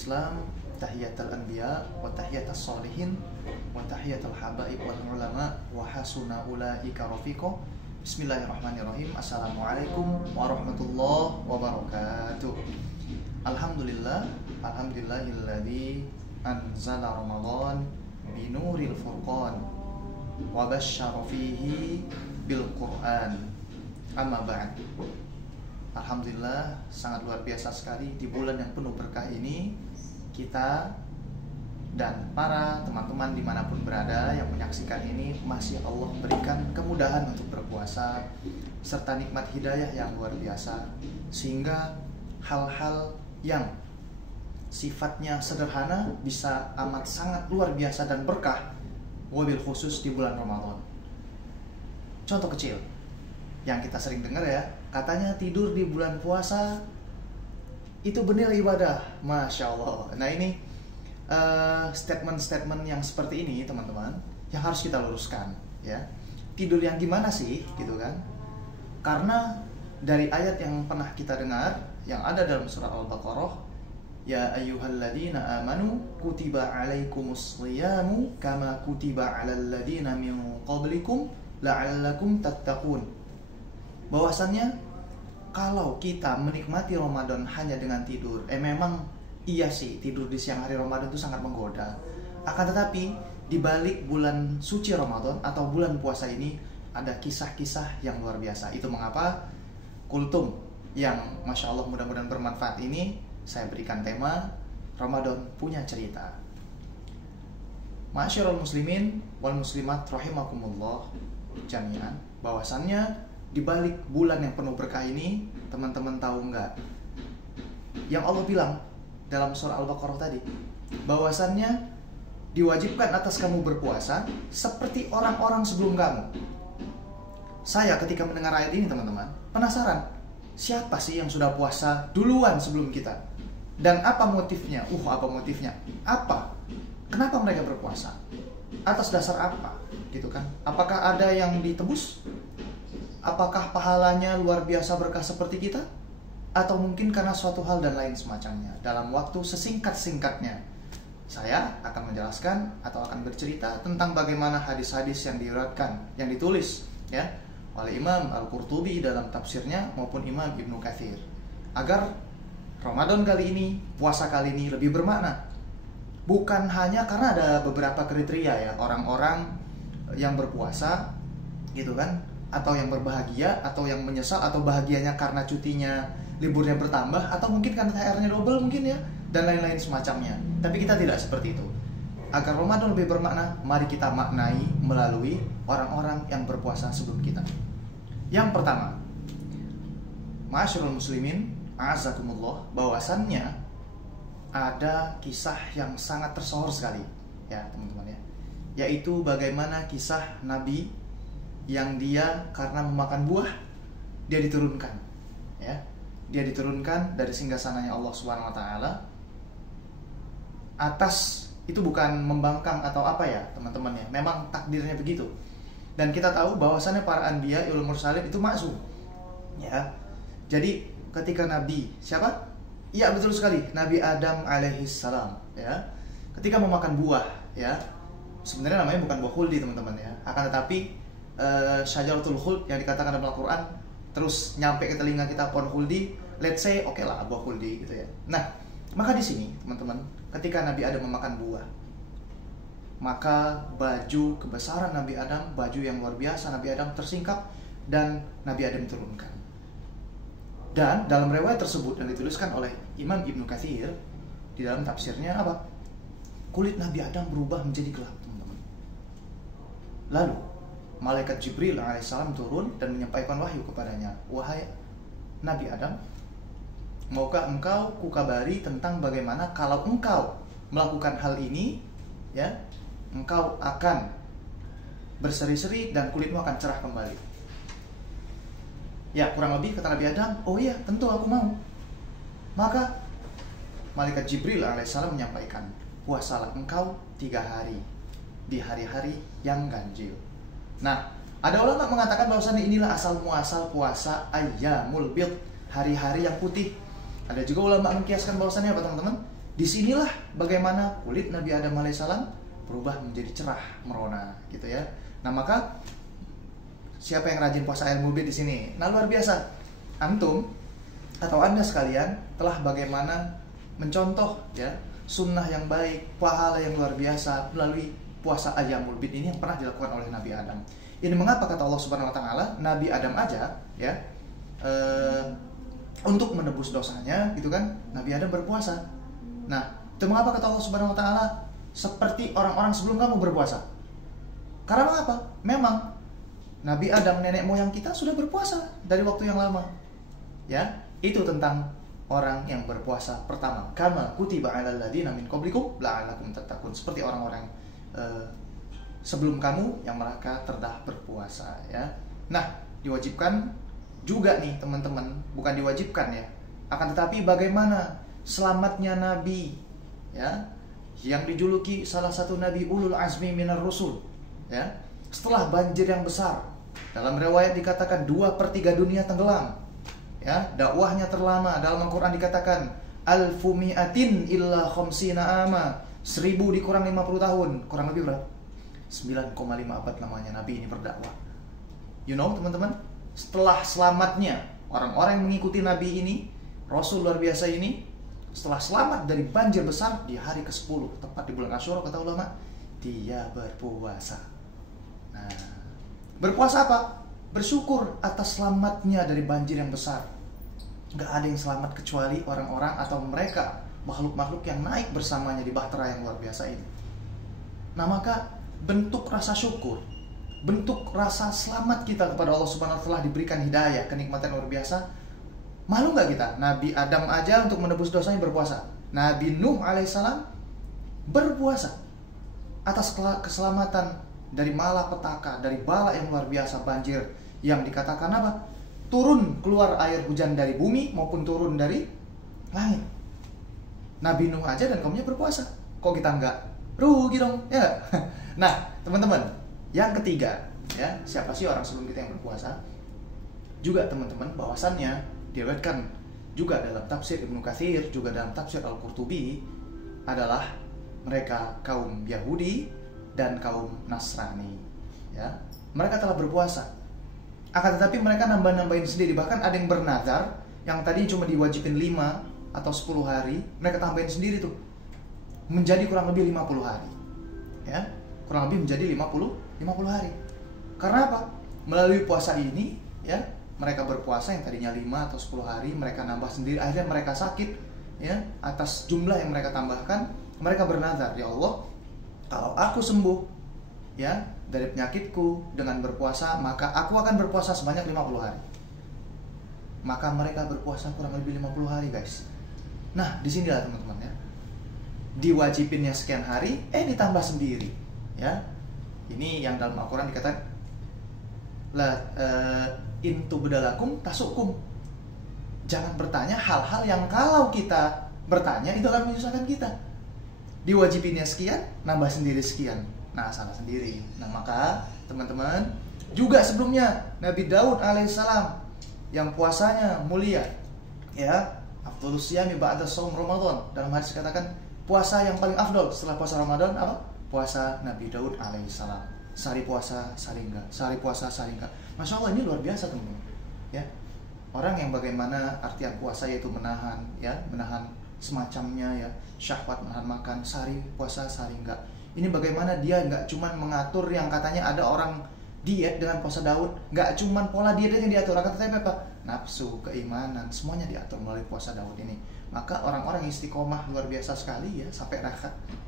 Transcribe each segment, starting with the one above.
Islam, tahiyatul anbiya wa tahiyatus sholihin wa tahiyatul habaib wal ulama wa hasuna ulaika rafiqa. Bismillahirrahmanirrahim. Assalamualaikum warahmatullahi wabarakatuh. Alhamdulillah, alhamdulillahilladzi anzala Ramadan binuril furqan wa basyara fihi bil Qur'an. Amma ba'd. Alhamdulillah, sangat luar biasa sekali di bulan yang penuh berkah ini kita dan para teman-teman dimanapun berada yang menyaksikan ini masih Allah berikan kemudahan untuk berpuasa serta nikmat hidayah yang luar biasa, sehingga hal-hal yang sifatnya sederhana bisa amat sangat luar biasa dan berkah, wabil khusus di bulan Ramadan. Contoh kecil yang kita sering dengar ya, katanya tidur di bulan puasa itu bernilai ibadah. Masya Allah. Nah ini statement-statement yang seperti ini teman-teman yang harus kita luruskan ya. Tidur yang gimana sih gitu kan? Karena dari ayat yang pernah kita dengar yang ada dalam surah Al-Baqarah, ya ayyuhalladzina amanu kutiba alaikumus shiyamu kama kutiba alal ladzina min qablikum la'allakum tattaqun. Bahwasannya kalau kita menikmati Ramadan hanya dengan tidur, memang iya sih tidur di siang hari Ramadan itu sangat menggoda. Akan tetapi di balik bulan suci Ramadan atau bulan puasa ini ada kisah-kisah yang luar biasa. Itu mengapa kultum yang Masya Allah mudah-mudahan bermanfaat ini saya berikan tema Ramadan punya cerita. Ma'asyiral muslimin wal muslimat rahimakumullah jami'an, bahwasannya di balik bulan yang penuh berkah ini, teman-teman tahu nggak? Yang Allah bilang dalam surah Al-Baqarah tadi, bahwasannya diwajibkan atas kamu berpuasa seperti orang-orang sebelum kamu. Saya ketika mendengar ayat ini teman-teman, penasaran, siapa sih yang sudah puasa duluan sebelum kita? Dan apa motifnya? Apa motifnya? Apa? Kenapa mereka berpuasa? Atas dasar apa? Gitu kan? Apakah ada yang ditebus? Apakah pahalanya luar biasa berkah seperti kita? Atau mungkin karena suatu hal dan lain semacamnya? Dalam waktu sesingkat-singkatnya saya akan menjelaskan atau akan bercerita tentang bagaimana hadis-hadis yang diriwayatkan, yang ditulis ya oleh Imam Al-Qurtubi dalam tafsirnya maupun Imam Ibnu Katsir, agar Ramadan kali ini, puasa kali ini lebih bermakna. Bukan hanya karena ada beberapa kriteria ya, orang-orang yang berpuasa gitu kan, atau yang berbahagia, atau yang menyesal, atau bahagianya karena cutinya, liburnya bertambah, atau mungkin karena THR-nya double mungkin ya, dan lain-lain semacamnya. Tapi kita tidak seperti itu. Agar Ramadan lebih bermakna, mari kita maknai melalui orang-orang yang berpuasa sebelum kita. Yang pertama, ma'asyiral muslimin, a'azakumullah, bahwasannya ada kisah yang sangat tersohor sekali ya teman-teman ya, yaitu bagaimana kisah Nabi yang dia karena memakan buah dia diturunkan ya, dia diturunkan dari singgasananya Allah Subhanahu wa taala atas, itu bukan membangkang atau apa ya teman-teman ya, memang takdirnya begitu. Dan kita tahu bahwasannya para anbiya ulul mursalin itu maksum ya. Jadi ketika Nabi siapa? Iya betul sekali, Nabi Adam alaihissalam ya, ketika memakan buah ya, sebenarnya namanya bukan buah khuldi teman-teman ya, akan tetapi syajaratul khuld yang dikatakan dalam Al-Quran terus nyampe ke telinga kita pohon khuldi, let's say oke lah buah khuldi gitu ya. Nah, maka di sini teman-teman, ketika Nabi Adam memakan buah, maka baju kebesaran Nabi Adam, baju yang luar biasa Nabi Adam tersingkap dan Nabi Adam turunkan. Dan dalam riwayat tersebut yang dituliskan oleh Imam Ibnu Katsir di dalam tafsirnya apa? Kulit Nabi Adam berubah menjadi gelap teman-teman. Lalu malaikat Jibril alaihissalam turun dan menyampaikan wahyu kepadanya, wahai Nabi Adam, maukah engkau kukabari tentang bagaimana kalau engkau melakukan hal ini ya, engkau akan berseri-seri dan kulitmu akan cerah kembali. Ya kurang lebih kata Nabi Adam, oh iya tentu aku mau. Maka malaikat Jibril alaihissalam menyampaikan, puasalah engkau 3 hari di hari-hari yang ganjil. Nah, ada ulama mengatakan bahwasannya inilah asal muasal puasa ayyamul bid, hari-hari yang putih. Ada juga ulama mengkiaskan bahwasannya apa teman-teman? disinilah bagaimana kulit Nabi Adam alaihissalam berubah menjadi cerah merona gitu ya. Nah maka siapa yang rajin puasa Ayyamul Bid di sini? Nah luar biasa, antum atau anda sekalian telah bagaimana mencontoh ya sunnah yang baik, pahala yang luar biasa melalui puasa Ayyamul Bid ini yang pernah dilakukan oleh Nabi Adam. Ini mengapa kata Allah Subhanahu Wa Taala Nabi Adam aja ya untuk menebus dosanya gitu kan, Nabi Adam berpuasa. Nah, itu mengapa kata Allah Subhanahu Wa Taala seperti orang-orang sebelum kamu berpuasa? Karena apa? Memang Nabi Adam nenek moyang kita sudah berpuasa dari waktu yang lama. Ya, itu tentang orang yang berpuasa pertama. Kama kutiba 'alal ladzina min qablikum la'allakum tattaqun. Seperti orang-orang sebelum kamu yang mereka terdah berpuasa ya. Nah, diwajibkan juga nih teman-teman, bukan diwajibkan ya. Akan tetapi bagaimana selamatnya Nabi ya, yang dijuluki salah satu Nabi ulul azmi minar rusul ya, setelah banjir yang besar. Dalam riwayat dikatakan 2/3 dunia tenggelam ya, dakwahnya terlama. Dalam Al-Quran dikatakan alfu mi'atin illa khamsina ama, 1000 dikurang 50 tahun, kurang lebih berapa? 9,5 abad namanya Nabi ini berdakwah. You know teman-teman, setelah selamatnya orang-orang yang mengikuti Nabi ini, Rasul luar biasa ini, setelah selamat dari banjir besar, di hari ke-10 tepat di bulan Asyura kata ulama, dia berpuasa. Nah, berpuasa apa? Bersyukur atas selamatnya dari banjir yang besar. Gak ada yang selamat kecuali orang-orang atau mereka makhluk-makhluk yang naik bersamanya di bahtera yang luar biasa ini. Nah maka bentuk rasa syukur, bentuk rasa selamat kita kepada Allah Subhanahu wa Ta'ala, diberikan hidayah, kenikmatan luar biasa. Malu gak kita? Nabi Adam aja untuk menebus dosanya berpuasa. Nabi Nuh alaihissalam berpuasa atas keselamatan dari malapetaka, dari bala yang luar biasa, banjir yang dikatakan apa? Turun keluar air hujan dari bumi maupun turun dari langit. Nabi Nuh aja dan kaumnya berpuasa. Kok kita enggak? Rugi dong ya. Nah teman-teman, yang ketiga ya, siapa sih orang sebelum kita yang berpuasa? Juga teman-teman, bahwasannya diriwayatkan juga dalam tafsir Ibnu Katsir, juga dalam tafsir Al-Qurtubi, adalah mereka kaum Yahudi dan kaum Nasrani ya. Mereka telah berpuasa, akan tetapi mereka nambah-nambahin sendiri. Bahkan ada yang bernazar, yang tadinya cuma diwajibin 5 atau 10 hari, mereka tambahin sendiri tuh menjadi kurang lebih 50 hari ya, kurang lebih menjadi 50 hari. Karena apa? Melalui puasa ini ya, mereka berpuasa yang tadinya 5 atau 10 hari, mereka nambah sendiri. Akhirnya mereka sakit ya, atas jumlah yang mereka tambahkan. Mereka bernazar, ya Allah, kalau aku sembuh ya dari penyakitku dengan berpuasa, maka aku akan berpuasa sebanyak 50 hari. Maka mereka berpuasa kurang lebih 50 hari guys. Nah disinilah teman-teman ya, diwajibinnya sekian hari, ditambah sendiri ya. Ini yang dalam Al-Quran dikatakan la intu bedalakum tasukum. Jangan bertanya hal-hal yang kalau kita bertanya itu akan menyusahkan kita. Diwajibinnya sekian, nambah sendiri sekian. Nah salah sendiri. Nah maka teman-teman, juga sebelumnya Nabi Daud alaihissalam yang puasanya mulia ya, afdhalus siyami ba'da shaum Ramadan. Dalam hadis dikatakan puasa yang paling afdal setelah puasa Ramadan apa? Puasa Nabi Daud alaihissalam. Sehari puasa, sehari enggak. Sehari puasa, sehari enggak. Masya Allah, ini luar biasa teman-teman ya. Orang yang bagaimana artian puasa yaitu menahan ya, menahan semacamnya ya, syahwat, menahan makan, sehari puasa, sehari enggak. Ini bagaimana dia nggak cuman mengatur yang katanya ada orang diet dengan puasa Daud, nggak cuman pola dietnya yang diatur, akan tetapi apa? Nafsu, keimanan, semuanya diatur melalui puasa Daud ini. Maka orang-orang istiqomah luar biasa sekali ya, sampai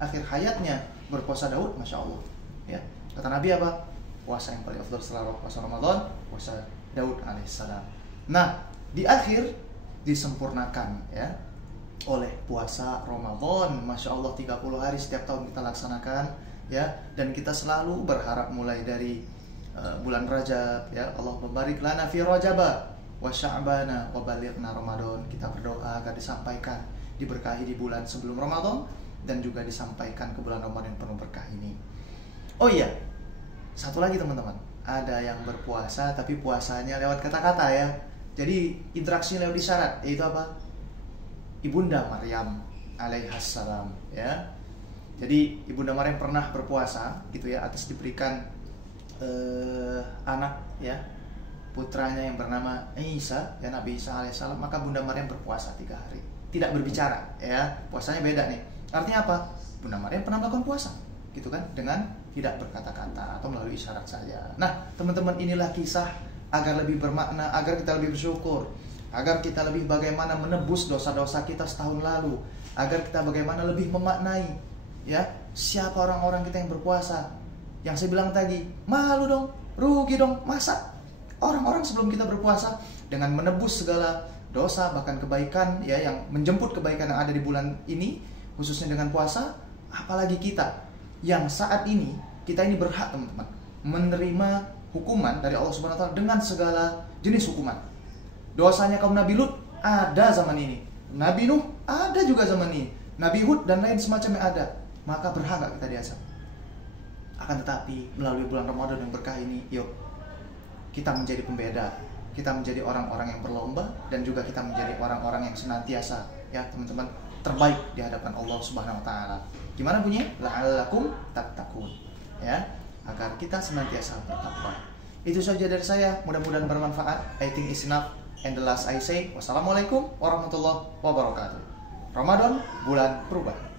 akhir hayatnya berpuasa Daud, masya Allah ya. Kata Nabi apa? Puasa yang paling afdal setelah puasa Ramadan, puasa Daud alaihissalam. Nah di akhir disempurnakan ya oleh puasa Ramadan, masya Allah 30 hari setiap tahun kita laksanakan ya. Dan kita selalu berharap mulai dari bulan Rajab ya, Allah membarik lana fi Rajaba wa Sya'bana wa balighna Ramadan. Kita berdoa agar disampaikan, diberkahi di bulan sebelum Ramadan, dan juga disampaikan ke bulan Ramadan yang penuh berkah ini. Oh iya, satu lagi teman-teman, ada yang berpuasa tapi puasanya lewat kata-kata ya. Jadi interaksi lewat isyarat, yaitu apa? Ibunda Maryam alaihassalam, ya. Jadi Ibunda Maryam pernah berpuasa gitu ya, atas diberikan anak ya, putranya yang bernama Isa, ya, Nabi Isa alaihissalam. Maka Bunda Maryam berpuasa 3 hari, tidak berbicara, ya. Puasanya beda nih. Artinya apa? Bunda Maryam pernah melakukan puasa gitu kan, dengan tidak berkata-kata atau melalui isyarat saja. Nah, teman-teman, inilah kisah agar lebih bermakna, agar kita lebih bersyukur, agar kita lebih bagaimana menebus dosa-dosa kita setahun lalu, agar kita bagaimana lebih memaknai ya siapa orang-orang kita yang berpuasa. Yang saya bilang tadi, malu dong, rugi dong, masa orang-orang sebelum kita berpuasa dengan menebus segala dosa bahkan kebaikan ya, yang menjemput kebaikan yang ada di bulan ini khususnya dengan puasa, apalagi kita yang saat ini kita ini berhak, teman-teman, menerima hukuman dari Allah Subhanahu wa taala dengan segala jenis hukuman. Dosanya kaum Nabi Lut ada zaman ini, Nabi Nuh ada juga zaman ini, Nabi Hud dan lain semacamnya ada. Maka berhak gak kita diazab? Akan tetapi melalui bulan Ramadan yang berkah ini, yuk kita menjadi pembeda, kita menjadi orang-orang yang berlomba, dan juga kita menjadi orang-orang yang senantiasa ya teman-teman terbaik di hadapan Allah Subhanahu wa taala. Gimana bunyinya? La'allakum tattaqun, ya, agar kita senantiasa bertakwa. Itu saja dari saya, mudah-mudahan bermanfaat. I think it's enough. And the last I say, wassalamualaikum warahmatullahi wabarakatuh. Ramadan, bulan perubahan.